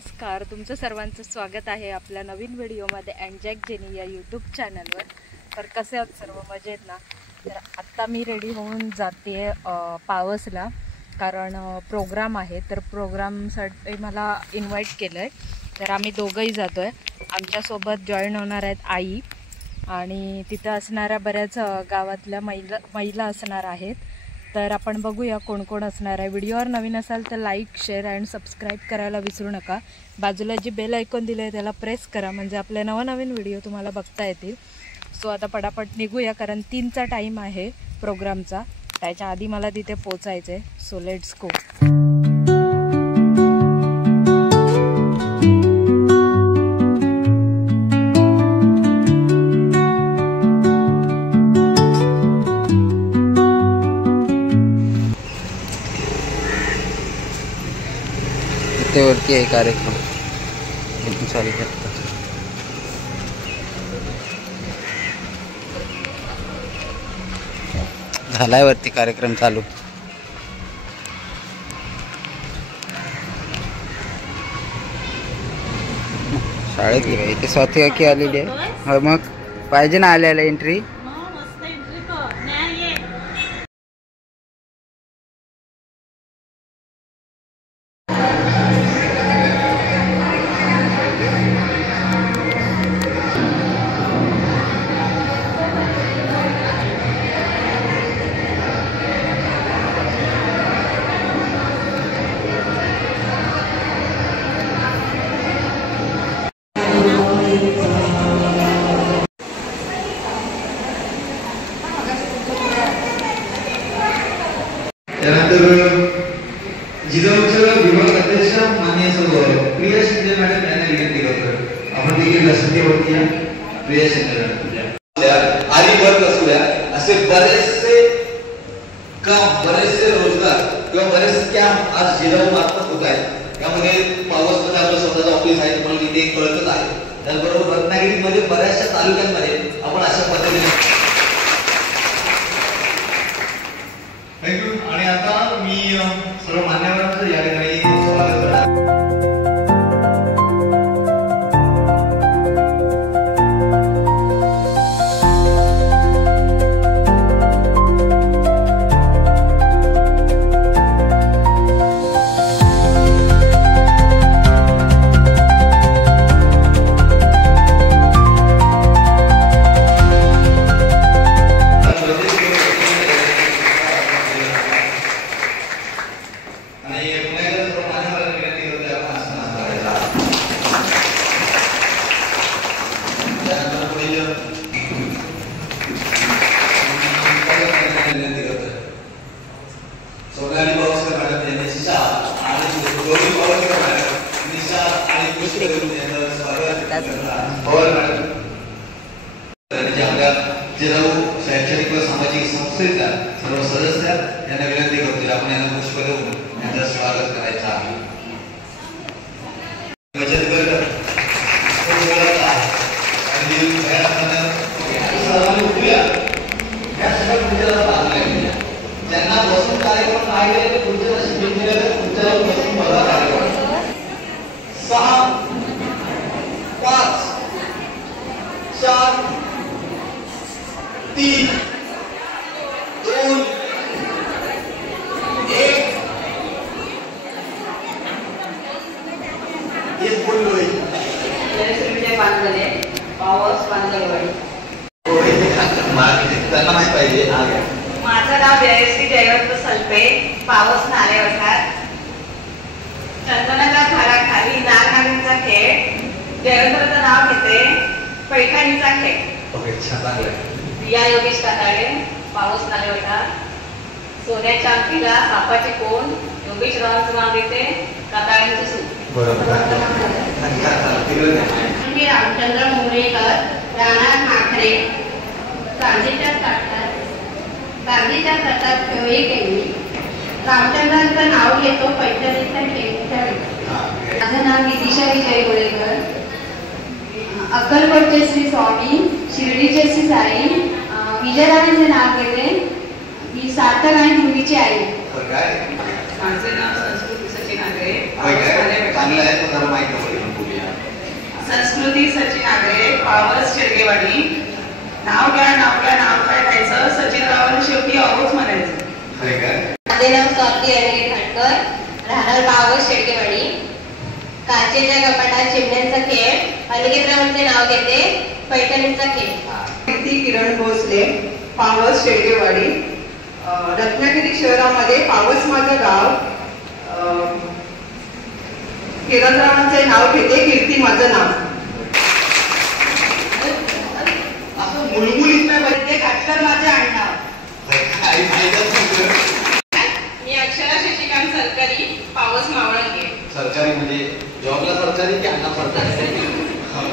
नमस्कार, तुमचं सर्वांचं स्वागत आहे आपल्या नवीन व्हिडिओमध्ये अँजॅक जेनी या यूट्यूब चॅनलवर। तर कसे आहात सर्व, मजेत ना? तर आत्ता मी रेडी होऊन जाते पावसला, कारण प्रोग्राम आहे। तर प्रोग्रामसाठी मला इन्व्हाइट केलं आहे, तर आम्ही दोघंही जातो आहे। आमच्यासोबत जॉईन होणार आहेत आई आणि तिथं असणाऱ्या बऱ्याच गावातल्या महिला असणार आहेत। तर आपण बघूया कोण कोण असणार आहे। व्हिडिओवर नवीन असाल तर लाईक, शेअर अँड सबस्क्राईब करायला विसरू नका। बाजूला जी बेल आयकॉन दिलं आहे त्याला प्रेस करा, म्हणजे आपले नवनवीन व्हिडिओ तुम्हाला बघता येतील। सो आता पटापट निघूया, कारण 3चा टाईम आहे प्रोग्रामचा। त्याच्या आधी मला तिथे पोचायचं आहे। So let's go. वरती आहे कार्यक्रम चालू करतात। झालाय वरती कार्यक्रम चालू। शाळेतली बाई ते स्वतः की आलेली आहे, मग पाहिजे ना आल्याला एंट्री। त्यानंतर जिल्हा विभाग अध्यक्ष माननीय सर प्रिया शिंदे मॅडम यांना विनंती करतो, आपण देखील रस्त्यावरती या। प्रिया शिंदे मॅडम आणि वर्क असू द्या, असे बरेचसे काम, बरेचसे रोजगार किंवा बरेचसे कॅम्प आज जिल्हा मार्फत होत आहेत। त्यामध्ये पावसमध्ये आपलं स्वतःचं ऑफिस आहे, तुम्हाला तिथे कळतच आहे। त्याचबरोबर रत्नागिरीमध्ये बऱ्याचशा तालुक्यांमध्ये आपण अशा पद्धतीने थँक्यू। आणि आता मी सर्व मान्यवरांचं या ठिकाणी स्वागत करतो। शैक्षणिक व सामाजिक संस्थेच्या सर्व सदस्य यांना विनंती करतो, आपण यांना पुष्प देऊन यांचं स्वागत करायचं आहे। बचत गट ज्यांना बसून कार्यक्रम पाहिजे पुढच्या बसून बघा कार्यक्रम 6, 5, 4, 3, 2, 1 एक बोललोय जयश्रीचे बांधले पावस बांधलेवाडी त्यांना माहिती पाहिजे। माझं नाव जयश्री जयवंत सल्पे, पावस नालेवठार। चंदनाच्या झाडाखाली नागनागींचा खेळ, जयवंतचं नाव घेते पैठणीचा खेळ। ओके, छान लागलं। या योगेश काताळे, पावस नालेवठार। सोन्याच्या अंगठीला सापाची कोण, योगेश रावांचं नाव घेते काताळ्यांची सून। मी रामचंद्र मुंबईकर, राणा माखरे, कांदीच्या तटात ठेवळी केली। रामचंद्रांचं नाव घेतो पैठणीच्या खेळीच्या वेळी। माझं नाव विदिशा विजय गोळेकर, अक्कलकोटचे श्री स्वामी, शिर्डीचे श्री साई, विजयरावांचे नाव घेते, मी सार्थक आणि मुलीची आई। माझे नाव संस्कृती सचिन आगरे, चांगलं आहे पण जरा माहिती नव्हतं बोलूया. संस्कृती सचिन आगरे, पावस शेळगेवाडी. नाव घ्या नाव काय घ्यायचं, सचिनरावांनी शेवटी अहोच म्हणायचं. खरे काय? माझे नाव स्वाती अनिल घाटकर, राहणार पावस शेळगेवाडी. काचेच्या कपाटात चिमण्यांचा खेळ, अनिकेतरावांचे नाव घेते, पैठणीचा खेळ. कीर्ती किरण भोसले, पावस शेळगेवाडी. रत्नागिरी शहरामध्ये पावस माझं गाव. किरणरावांचे नाव घेते, कीर्ती माझं नाव. असं मुळमुळीत नाही पाहिजे, घाटकर माझे आडनाव. मी अक्षरा शशिकांत सरकारी, पावस मावळंगे. सरकारी म्हणजे जॉबला सरकारी की अण्णा सरकारी?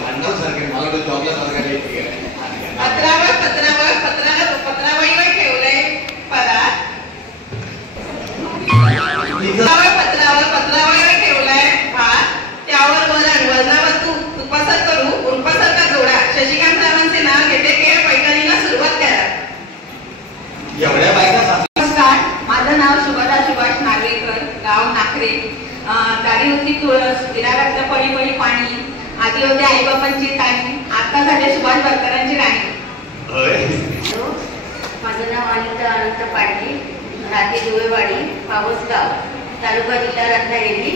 अण्णा सरकारी, मला वाटतं जॉबला सरकारी. पत्रावळीवर ठेवलंय पदार्थ. पत्रावळीवर ठेवलाय भात, त्यावर वरणावर तुपासार करू उरपासारखा जोडा. शशिकांत रावांचे नाव घेते, खेळ पैठणीला सुरुवात करा. एवढ्या बायका. नमस्कार, माझं नाव शुभदा सुभाष नागवेकर, गाव नाखरे. दाढी होती तुळस, विरारातलं पडी पडी पाणी. आधी होते आईबापांची ताणी, आता झाले सुभाष बरकरांची राणी. माझं नाव अनिता अनंत पाटील, राहते दुवेवाडी, पावस गाव, तालुका जिल्हा रत्नागिरी.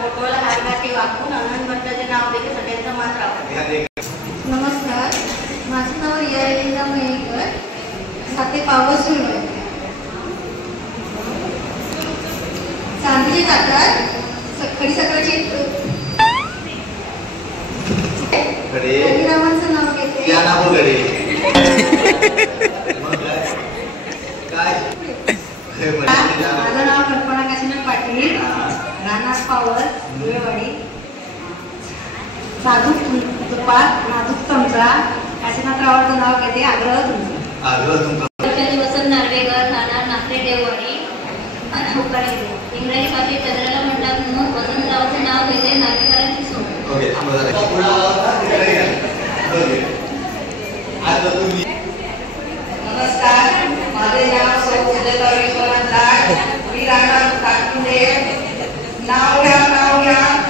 फोटोला हार घाटी वाकून हनुमंताचे नाव देखील सगळ्यांचा मान राहतो. नमस्कार, माझं नाव रिया रविंद्र मयेकर, साते पावस सुरवड. चांदली जातात सकाळी सकाळची रविरामांचं नाव घेते. माझं नाव कल्पना काशीनाथ पाटील, राहणार पावस दुवेवाडी. साधूक तुपात नाजूक चमचा, काशीनाथरावांचं नाव घेते, आग्रह तुमचा. वसंत नार्वेकर, राहणार नागरे देववाडी. इंग्रजी भाषेत चंद्राला म्हणतात म्हणून वसंतरावांचे नाव घेते, नार्वेकरांची सून. नमस्कार, माझे नाव सौ सुजाता विश्वनाथ लाड, मी राहणार काटकुंडे. नाव घ्या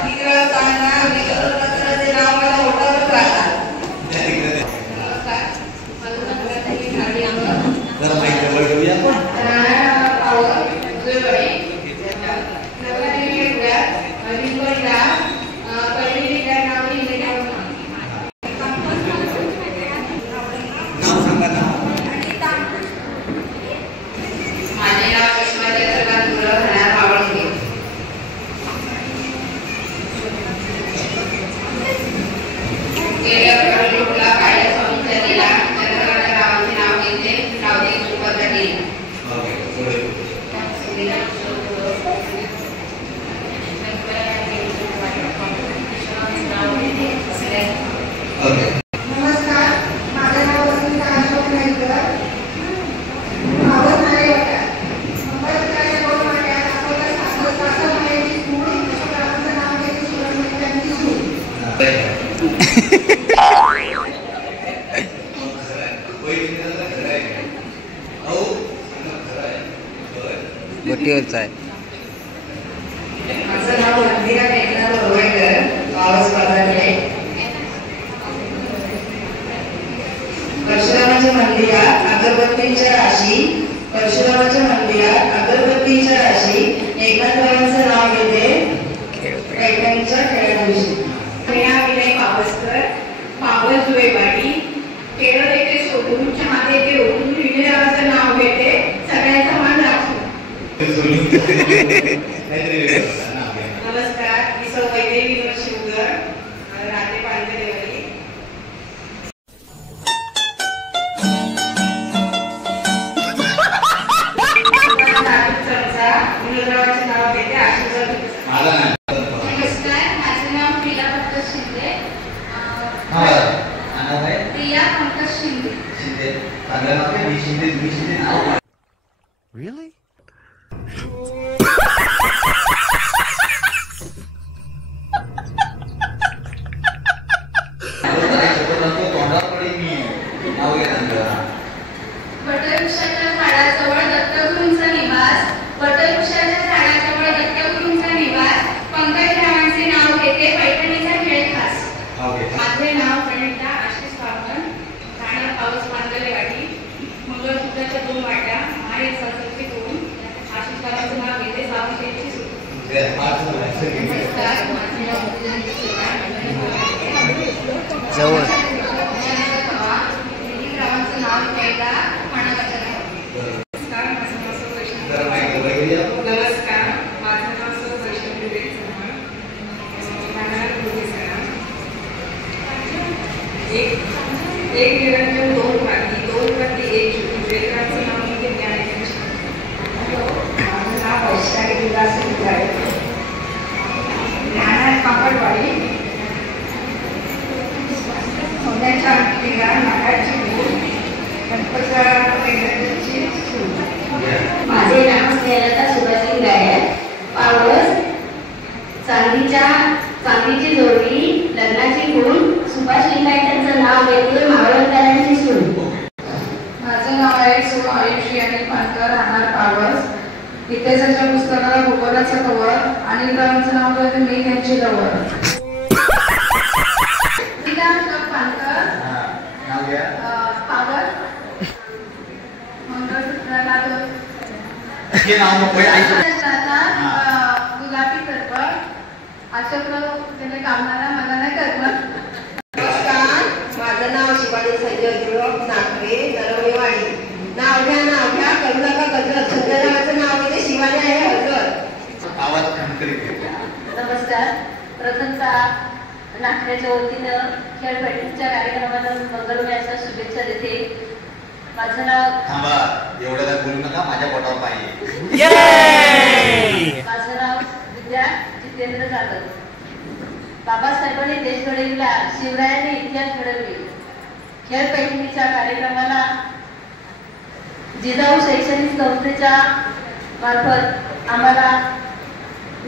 विग्रह सांगणार, विग्रहाचे नाव मला ओठावरच राहतात. नमस्कार, माझं नाव गीताताई खाडे अंगण, जरा माहिती जवळ घेऊया. राहणार पावस दुवेवाडी. नवरात्री घेऊयात, अजिंक्यला पहिली विद्या नाव लिहिलेली. माझे नाव कश्मीरी सर्वात दूर राहणार मावळंगे. गेल्या प्रकल्पला कायदा स्वामींच्या दिला, चंद्रकांत रावांचे नाव घेते, नाव देखील सुपाचा दिला. नमस्कार, माझं नाव वसंत अशोक नाईकर, पावस नारेवाडा. मुंबईत 2 वाट्यात अकोला सासर माहेरची सून, अशोकरावांचं नाव घेते, सुरमईकरांची सून. गोटीवरचा आहे. माझं नाव मंदिरा मेघनाथ ओरवेकर, पावस बाजारकडे. परशुरामाच्या मंदिरात अगरबत्तीच्या राशी, परशुरामाच्या मंदिरात अगरबत्तीच्या राशी. मेघनाथरावांचं नाव घेते, पैठणीच्या खेळाविषयी. विनय पावसकर, पावस दुवेवाडी. केळं येते सोडून, चहा देते ओढून, विजयरावांचं नाव घेते, सगळ्यांचा मान राखून. नमस्कार, मी सौ वैदेवी विनोद शिवगर, राहते पांढरेवाडी. विनोदरावांचे नाव घेते, आशीर्वाद. नमस्कार, माझं नाव प्रिया पंकज शिंदे, प्रिया पंकज शिंदे. Really? वटवृक्षाच्या झाडाजवळ दत्तगुरू पहिला मनापासून नमस्कार, माझं नाव सौ वैष्णवी. जरा माहिती वगैरे या. नमस्कार, माझं नाव सौ वैष्णवी विवेक चव्हाण. राहणार बुद्धिसेना. एक निरंजन दोन वाटी 1 विवेकाचं नाव मी घेते आणि माझं नाव वैष्णवी विलास विद्याळे. राहणार पापडवाडी. सोन्याच्या अंगठीला नागाची मूठ, गणपतीची सूट. माझे नाव स्नेहलता सुभाष विद्याळे. पावस चांदीची जोडवी, लग्नाची खूण, सुभाष लिंगायतांचं नाव घेते, मावळकरांची सून. माझं नाव आहे सौ आयुषी आणि पानकर. राहणार पावस. इतिहासाच्या पुस्तकाला भूगोलाचं कवर आणि ग्रहांचं नाव घेते मी त्यांची लवर. पानकर नाव घ्या. पावस मंगळसूत्राला हे नाव नको आहे, ऐकू. गुलाबी सरपट. अशोकराव त्याने कामणारा मला नाही करमत. नमस्कार, माझं नाव शिवानी संजय ध्रुव नागरे नरवणेवाडी. नाव घ्या करू नका गजर. संजयरावाचं नाव घेते, शिवानी आहे हजर. आवाज खणखणीत येतो. नमस्कार. प्रथमतः नागऱ्याच्या वतीनं खेळपट्टीच्या कार्यक्रमाला मंगलमय अशा शुभेच्छा देते. माझं नाव थांबा, एवढं काय बोलू नका, माझ्या पोटावर पाहिजे. माझं नाव विद्या जितेंद्र जाधव. बाबासाहेबांनी देश घडविला, शिवरायांनी इतिहास घडवली. खेळपैठणीच्या कार्यक्रमाला जिजाऊ शैक्षणिक संस्थेच्या मार्फत आम्हाला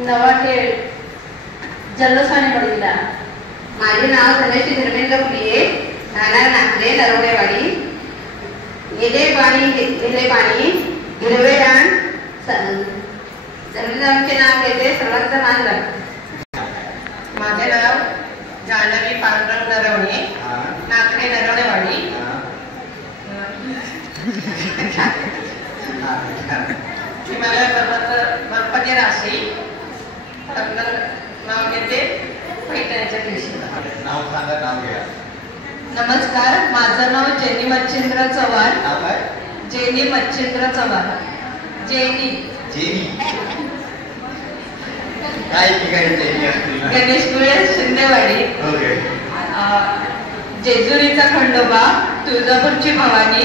नवा खेळ जल्लोषाने घडविला. माझे नाव धनश्री धर्मेंद्र प्रिये. राहणार नागरे नरवडेवाडी. गेले पाणी हिरवे रान. सर्वांचे नाव घेते, सर्वांचं मान राखते. माझे नाव जान्हवी पांडुरंग नरवणे. नागरे नरवडेवाडी. हिमालय पर्वत गणपती राशी. नाव घेते पैठणीच्या दिवशी. नाव सांगा, नाव घ्या. नमस्कार, माझं नाव जेनी मच्छिंद्र चव्हाण. नाव काय? जेनी मच्छिंद्र चव्हाण. जेनी काय ठिकाणी जेनी असतील ना? गणेश गुळे शिंदेवाडी. ओके. जेजुरीचा खंडोबा, तुळजापूरची भवानी.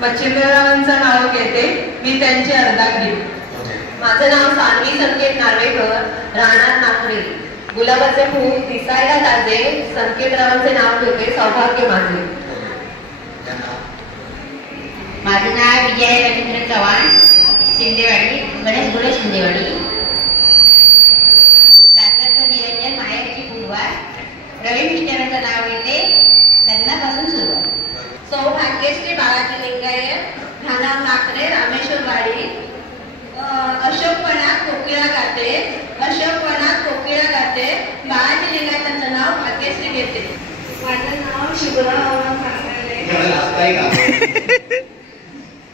मच्छिंद्ररावांचं नाव घेते, मी त्यांची अर्धांगी. ओके. माझं नाव सानवी संकेत नार्वेकर. राहणार नागरे. गुलाबाचे फूल दिसायला ताजे, संकेतरावांचे नाव घेते, सौभाग्य माझे. माझं नाव विजय रवींद्र चव्हाण. शिंदेवाडी. गणेश गुळे शिंदेवाडी. सातारचं निरंजन माहेरची फुलवार. रवी विचारांचं नाव घेते, लग्नापासून सुरुवात. सौभाग्यश्री बाळाजी लिंगायत. राहणार नागरे रामेश्वरवाडी. अशोकपणात कोकिळा गाते. बाळाजी लिंगायतांचं नाव भाग्यश्री घेते. माझं नाव शुभ्रा ठाकरे.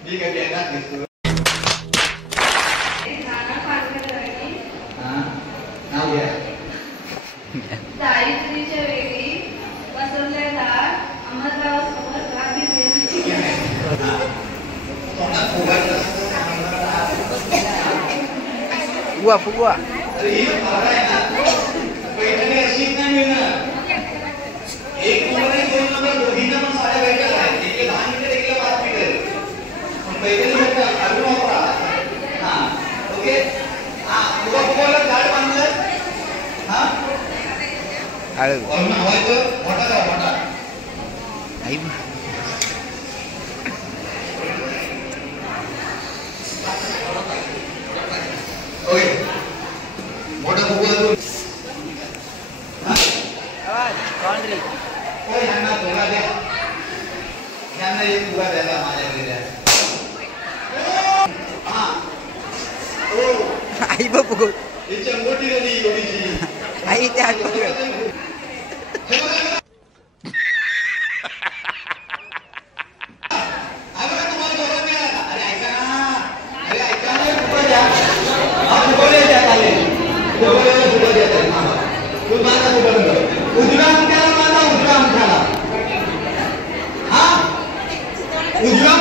मी काय येणार दिसतो. नाव घ्या. दारिद्र्याच्या वेळी बसवल्या झाड. अमरगावासोबत रात्री प्रेमाची. फुगवा. पैठणी अशीच नाही मिळणार. 1 नंबर आणि 2 नंबर दोघींना पण साड्या भेटत आहेत. एकीला 10 मीटर, एकीला 5 मीटर. पण पैठणी भेटतात, काढून वापरा. हा, ओके. हा, फुगवाला झाड बांधलं. हा, वरून हवायचं, मोठा जावा, मोठा. ओके, मोठा फुगवा. यांना फुगा द्या. यांना एक फुगा द्यायला माझ्याकडे द्या. आई बापू ही चंगोटी झाली एवढीची. आई त्या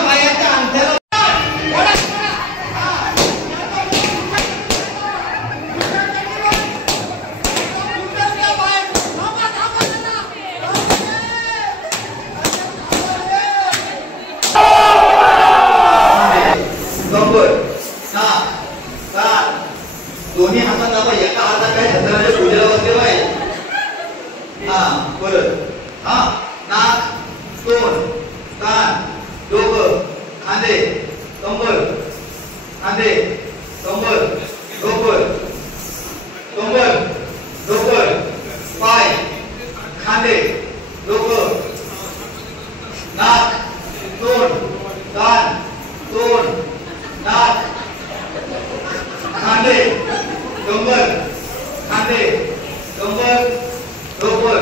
पायाच्या अंगठ्याला दोन्ही हातात दाबा. एका हातात काय छत्राच्या पूजेला बसलेला आहे. हा परत. हा नाक, तोंड, कान, डोकं, खांदे, कंबर, खांदे, कंबर, डोकर, कंबर, डोकर, पाय, खांदे, डोकं, नाक, तोंड, कान, तोंड, नाक, खांदे, कंबर, खांदे, कंबर, डोकर,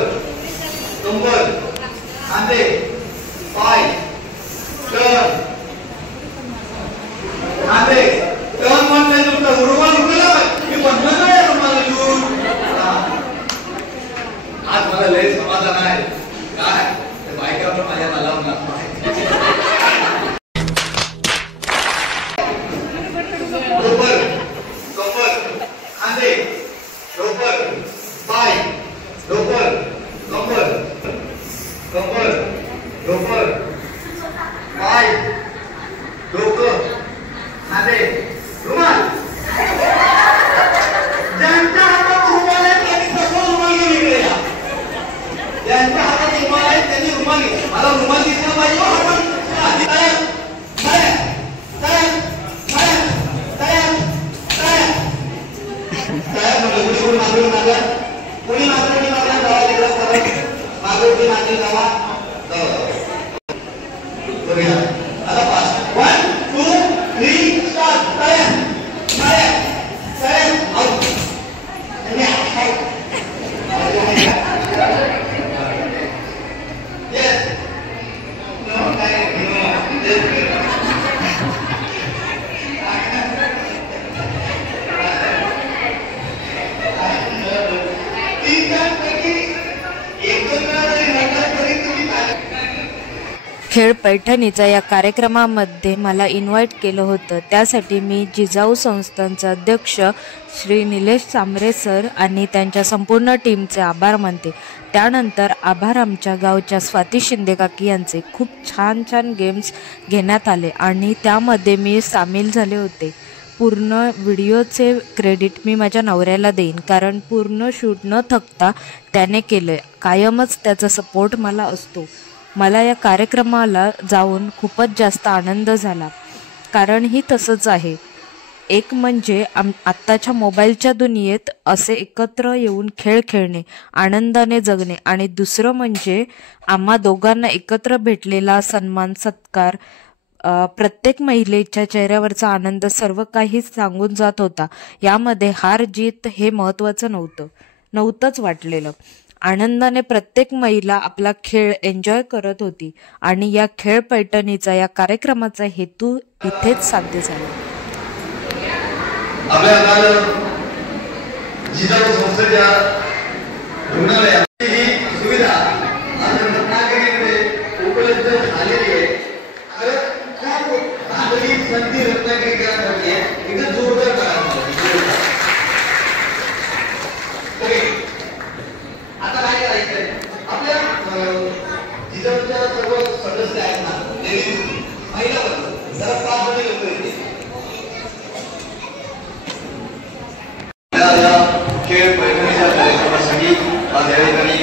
कंबर, खांदे, पाय, टर्न, खांदे, टर्न म्हणताय तुमचा रुमाल उठला. मी म्हणलं नाही रुमाल घेऊन. आज मला लय समाधान आहे. काय बायका पण माझ्या मला डोकर, कंबर, खांदे, डोकर, पाय, डोकर, कंबर, कंबर, डोकर, पाय, डोकं, खांदे, रुमाल. ज्यांच्या हातात रुमाल आहे त्यांनी सर्व रुमाल घेऊन इकडे या. ज्यांच्या हातात रुमाल आहे त्यांनी रुमाल घे. मला रुमाल दिसला पाहिजे. आपण तयार तयार तयार तयार तयार तयार तयार म्हणलं. कोणी मागून मागं, कोणी मागून गावा तिकडं परत मागून मागे गावा करूया. आता 1 2 3 स्टार्ट. तयार तयार तयार आउट. येस नो काय खेळ पैठणीचा या कार्यक्रमामध्ये मला इन्व्हाइट केलं होतं. त्यासाठी मी जिजाऊ संस्थांचे अध्यक्ष श्री निलेश चांबरे सर आणि त्यांच्या संपूर्ण टीमचे आभार मानते. त्यानंतर आभार आमच्या गावच्या स्वाती शिंदे काकी यांचे. खूप छान छान गेम्स घेण्यात आले आणि त्यामध्ये मी सामील झाले होते. पूर्ण व्हिडिओचे क्रेडिट मी माझ्या नवऱ्याला देईन, कारण पूर्ण शूट न थकता त्याने केलं. कायमच त्याचा सपोर्ट मला असतो. मला या कार्यक्रमाला जाऊन खूपच जास्त आनंद झाला, कारण ही तसंच आहे. एक म्हणजे आत्ताच्या मोबाईलच्या दुनियेत असे एकत्र येऊन खेळ खेळणे, आनंदाने जगणे, आणि दुसरं म्हणजे आम्हा दोघांना एकत्र भेटलेला सन्मान, सत्कार, प्रत्येक महिलेच्या चेहऱ्यावरचा आनंद सर्व काही सांगून जात होता. यामध्ये हार जीत हे महत्त्वाचं नव्हतंच वाटलेलं. आनंदाने प्रत्येक महिला आपला खेळ एन्जॉय करत होती आणि या खेळ पैठणीचा या कार्यक्रमाचा हेतू इथेच साध्य झाला. आपल्या जिजाऊ संस्थेच्या रुग्णालयात ही सुविधा रत्नागिरीमध्ये उपलब्ध झालेली आहे. खूप चांगली संधी रत्नागिरीकरांसाठी आहे. इथं जोरदार करा. आता काय करायचंय, आपल्या जिजाऊच्या सर्व सदस्य आहेत ना, महिला जरा 5 जण लोक येते. खेळ पैठणीच्या कार्यक्रमासाठी आज या ठिकाणी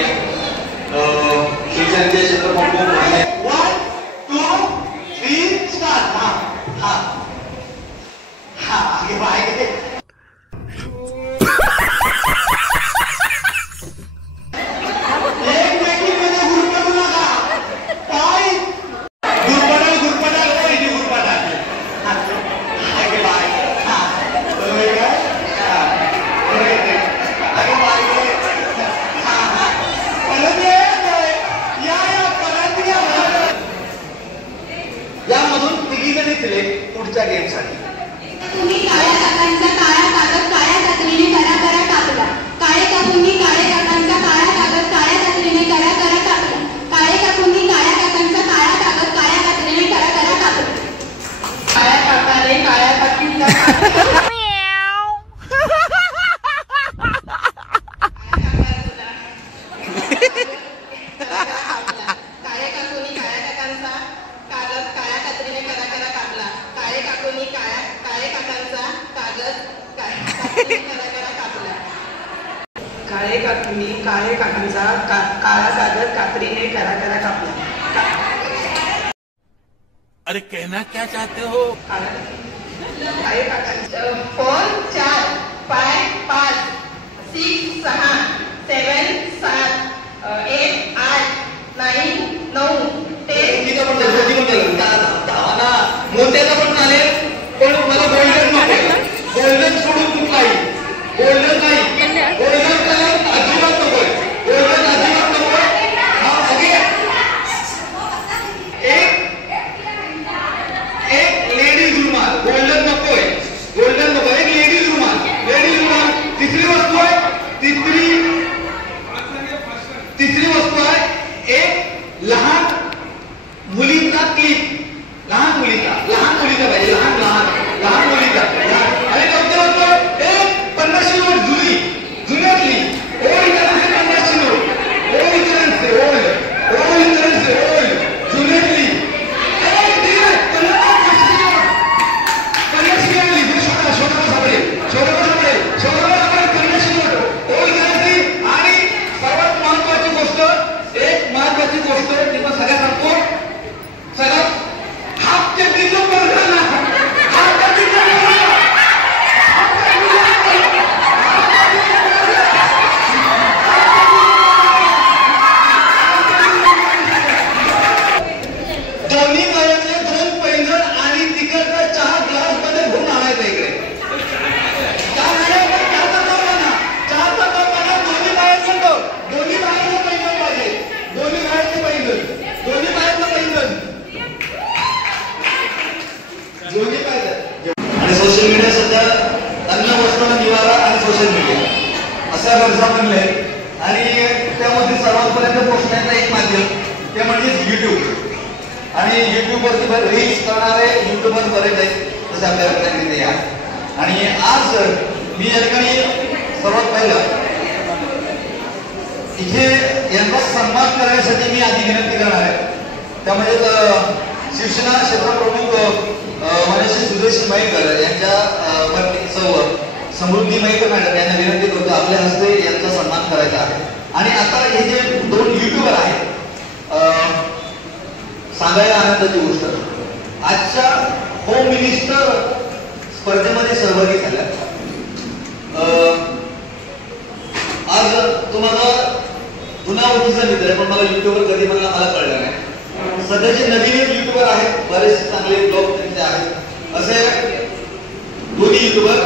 शिवसेनेचे क्षेत्रफळ 1 2 3 स्टार्ट. हा हा आगे बाय. पुढच्या गेमसाठी तुम्ही काळ्या काकांचा काळा कागद काळ्या कात्रीने करा करा टाकला. काळे काकूंनी काळ्या काकांचा काळा कागद काळ्या कात्रीने करा करा टाकला. काळे काकूंनी काळ्या काकांचा काळा कागद काळ्या कात्रीने करा करा टाकला. कांबळे काकांचा काळा कागद कात्रीने करा करा कापला. अरे कहना क्या चाहते हो? आहे काकांचं. 4 4 5 5 6 6 7 7 8 8 9 9 10. धावाना मोत्याचा पण चालेल, पण मला गोल्डन नको. गोल्डन सोडून कुठलाही गोल्डन नाही, गोल्डन कलर अजिबात नको, गोल्डन अजिबात नको. एक लेडीज रुमाल, गोल्डन नकोय, गोल्डन नको, एक लेडीज रुमाल, लेडीज रुमाल. तिसरी वस्तू आहे, तिसरी वस्तू आहे एक लहान मुलीचा क्लिप, लहान मुलीचा पाहिजे, लहान लहान लहान मुलीचा. आणि कोणती वस्तू आहे? एक 50 नोट जुनी, जुन्यातली old currency 50 note, old currency, old currency, old जुन्यातली. आणि सोशल मीडिया सध्या अन्न वस्त्र निवारा आणि सोशल मीडिया अशा गरजा बनल्या आहेत. आणि त्यामध्ये सर्वांपर्यंत पोहोचण्याचं एक माध्यम ते म्हणजेच युट्यूब. आणि युट्यूबवरती रील्स करणारे युट्यूबर बरेच आहेत, जसे आपल्या लक्षात या. आणि आज मी या ठिकाणी सर्वात पहिलं इथे यांचा सन्मान करण्यासाठी मी आधी विनंती करणार आहे. त्यामध्ये शिवसेना क्षेत्रप्रमुख मनसे सुदेश मयेकर यांच्या समृद्धी मयेकर मॅडम यांना विनंती करतो आपल्या हस्ते यांचा सन्मान करायचा आहे. आणि आता हे जे 2 युट्यूबर आहेत, सांगायला आनंदाची गोष्ट, आजच्या होम मिनिस्टर स्पर्धेमध्ये सहभागी झाल्या. आज तुम्हाला जुना ओळखीचा मित्र आहे, पण मला युट्यूबर कधी मला कळलं नाही. सध्याचे नवीन युट्यूबर आहेत, बरेचसे चांगले ब्लॉग त्यांचे आहेत. असे दोन्ही युट्यूबर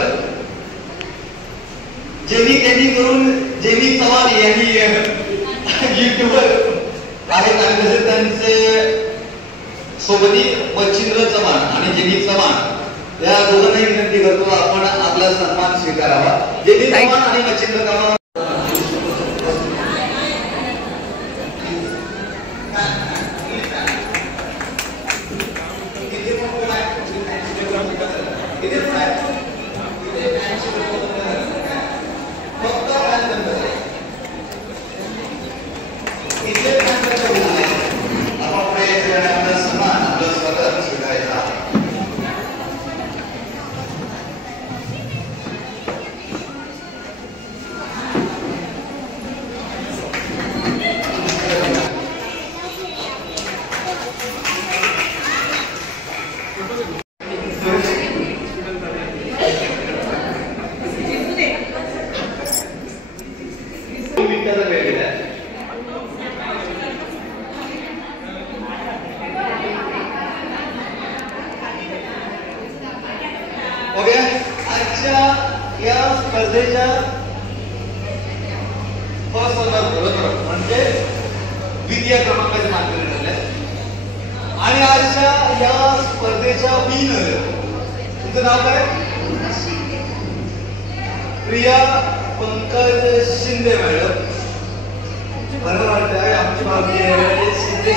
जेनी करून जेनी चव्हाण यांनी युट्यूबर आहेत. आणि तसेच त्यांचे सोबती मच्छिंद्र चव्हाण आणि जेनी चव्हाण या दोघांनाही विनंती करतो आपण आपला सन्मान स्वीकारावा. जेनी चव्हाण आणि मच्छिंद्र चव्हाण या स्पर्धेच्या म्हणजे द्वितीय क्रमांकाचे मानकरी ठरले. आणि आजच्या या स्पर्धेच्या विनर, तुमचं नाव काय? प्रिया पंकज शिंदे मॅडम. बरं वाटतं आमची भावकी शिंदे.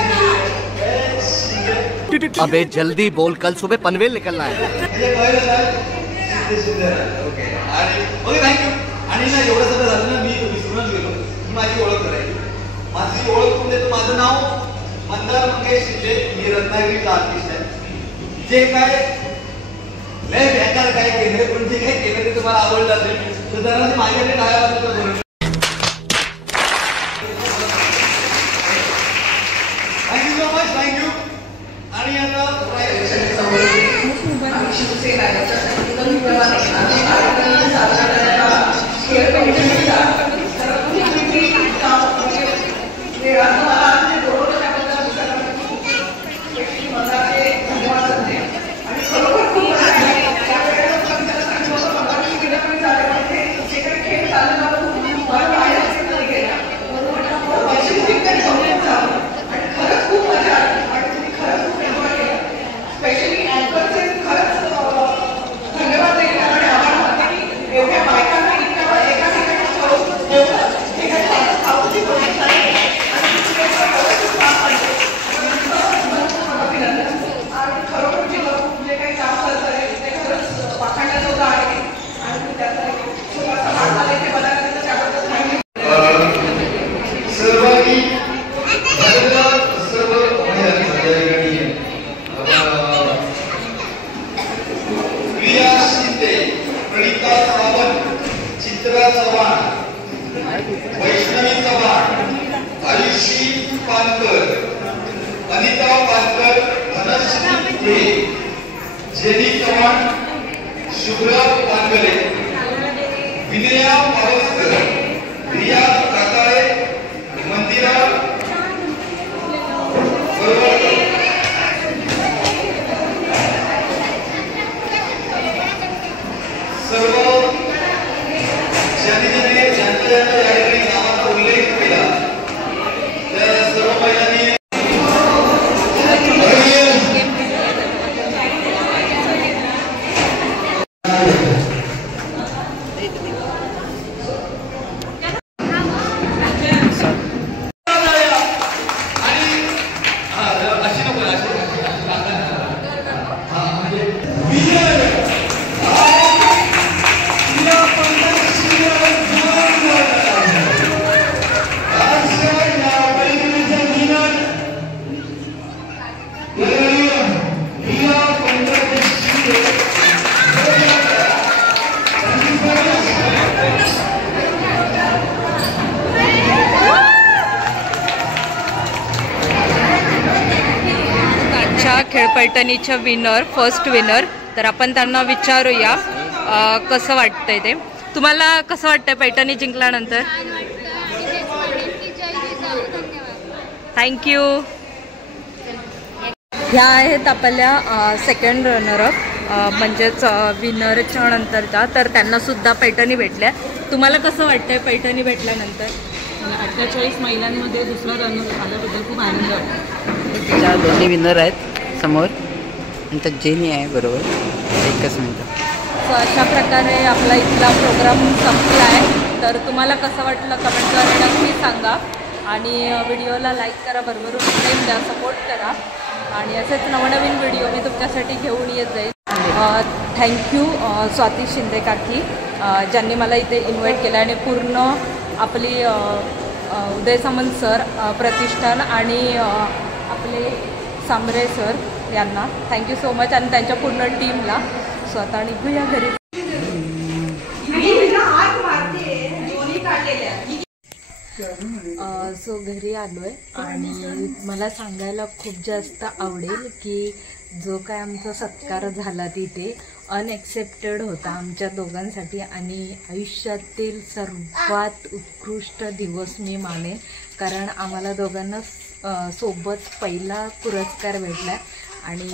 अबे जल्दी बोल, कल सुबह पनवेल निकलना है. ओके आणि ओके थँक्यू. आणि ना एवढं सगळं झालं ना, मी विसरूनच गेलो ही माझी ओळख करायची. माझी ओळख करून देतो. माझं नाव मंदार मंगेश शिंदे, मी रत्नागिरीचा आर्टिस्ट आहे. जे काय लय बेकार काय केलं, पण जे काय केलं ते तुम्हाला आवडलं असेल तर जरा माझ्याकडे टाळ्या वाजवतो. सेम आहे त्याच्यासाठी पण मिळवा नाही आम्ही कार्यक्रम साजरा करायला खेळ पैठणीचा वैष्णवी चव्हाण, आयुषी पानकर, अनिता पानकर, धनश्री दे, जेनी चव्हाण, शुभ्रा पानगरे, विनया पावसकर, रिया काकाळे, मंदिरा बरोबर सर्व ज्यांनी ज्यांच्या नावाचा उल्लेख केला त्या सर्व महिलांनी खेळपैठणीच्या विनर फर्स्ट विनर तर आपण त्यांना विचारूया कसं वाटतंय ते. तुम्हाला कसं वाटतंय पैठणी जिंकल्यानंतर? थँक्यू. ह्या आहेत आपल्या सेकंड रनरअप म्हणजेच विनरच्या नंतरच्या, तर त्यांना सुद्धा पैठणी भेटल्या. तुम्हाला कसं वाटतंय पैठणी भेटल्यानंतर? 48 महिलांमध्ये दुसरा रनर आल्याबद्दल खूप आनंद वाटतो. त्या दोन्ही विनर आहेत समोर, नंतर जेनी आहे बरोबर. एकच मिनिट. सो अशा प्रकारे आपला इथला प्रोग्राम संपला आहे. तर तुम्हाला कसं वाटलं कमेंटद्वारे नक्की सांगा आणि व्हिडिओला लाईक करा, भरभरून प्रेम द्या, सपोर्ट करा आणि असेच नवनवीन व्हिडिओ मी तुमच्यासाठी घेऊन येत जाईल. थँक्यू स्वाती शिंदे काकी ज्यांनी मला इथे इन्व्हाइट केलं आणि पूर्ण आपली उदय सामंत सर प्रतिष्ठान आणि आपले सांबरे सर यांना थँक्यू सो मच आणि त्यांच्या पूर्ण टीमला. स्वतः निघूया घरी. सो घरी आलो आहे आणि मला सांगायला खूप जास्त आवडेल की जो काय आमचा सत्कार झाला तिथे अनएक्सेप्टेड होता आमच्या दोघांसाठी आणि आयुष्यातील सर्वात उत्कृष्ट दिवस मी मानेन, कारण आम्हाला दोघांना सोबत पहिला पुरस्कार भेटला आणि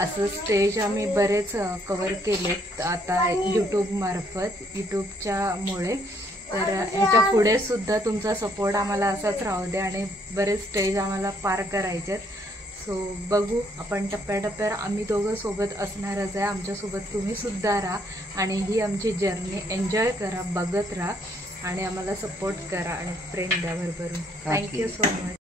असं स्टेज आम्ही बरेच कवर केलेत आता यूट्यूबच्यामुळे. तर ह्याच्या पुढे सुद्धा तुमचा सपोर्ट आम्हाला असाच राहू दे आणि बरेच स्टेज आम्हाला पार करायचे आहेत. सो बघू आपण टप्प्याटप्प्यावर आम्ही दोघं सोबत असणारच आहे. आमच्यासोबत तुम्ही सुद्धा राहा आणि ही आमची जर्नी एन्जॉय करा, बघत राहा आणि आम्हाला सपोर्ट करा आणि प्रेम द्या भरभरून. Thank you so much.